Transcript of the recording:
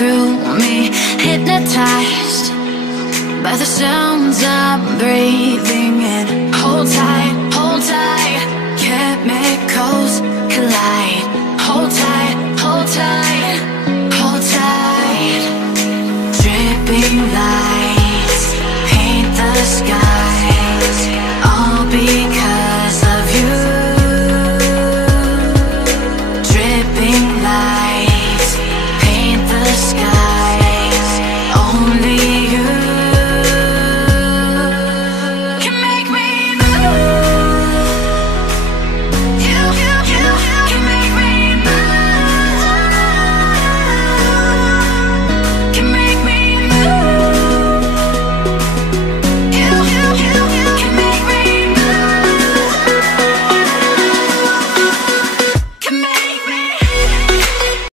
through me, hypnotized by the sounds I'm breathing in. Hold tight, chemicals collide.